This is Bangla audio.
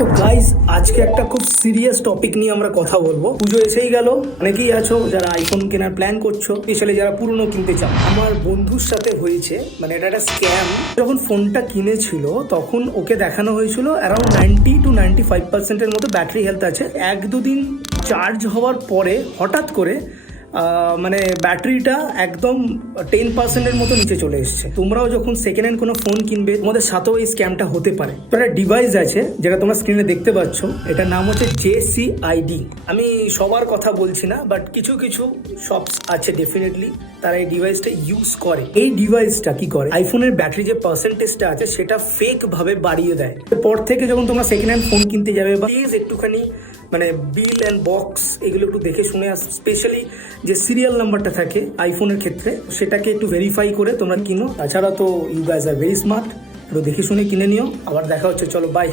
তো গাইস, আজকে একটা খুব সিরিয়াস টপিক নিয়ে আমরা কথা বলবো। পুজো এসেই গেল, অনেকেই আছো যারা আইফোন কেনার প্ল্যান করছো, স্পেশালি যারা পুরনো কিনতে চাও। আমার বন্ধুর সাথে হয়েছে, মানে এটা একটা স্ক্যাম। যখন ফোনটা কিনেছিল তখন ওকে দেখানো হয়েছিল অ্যারাউন্ড 90-95% মতো ব্যাটারি হেলথ আছে। এক দুদিন চার্জ হওয়ার পরে হঠাৎ করে মানে ব্যাটারিটা একদম 10% মতো নিচে চলে এসছে। তোমরাও যখন সেকেন্ড হ্যান্ড কোনো ফোন কিনবে, তোমাদের সাথেও এই স্ক্যামটা হতে পারে। তো একটা ডিভাইস আছে যেটা তোমরা স্ক্রিনে দেখতে পাচ্ছ, এটার নাম হচ্ছে JCID। আমি সবার কথা বলছি না, বাট কিছু কিছু শপস আছে ডেফিনেটলি তারা এই ডিভাইসটা ইউজ করে। এই ডিভাইসটা কি করে, আইফোনের ব্যাটারি যে পার্সেন্টেজটা আছে সেটা ফেক ভাবে বাড়িয়ে দেয়। পর থেকে যখন তোমরা সেকেন্ড হ্যান্ড ফোন কিনতে যাবে, বা প্লিজ একটুখানি মানে বিল অ্যান্ড বক্স এগুলো একটু দেখে শুনে স্পেশালি যে সিরিয়াল নাম্বারটা থাকে আইফোনের ক্ষেত্রে, সেটাকে একটু ভেরিফাই করে তোমরা কিনো। তাছাড়া তো you guys are very smart, একটু দেখে শুনে কিনে নিও। আবার দেখা হচ্ছে, চলো বাই।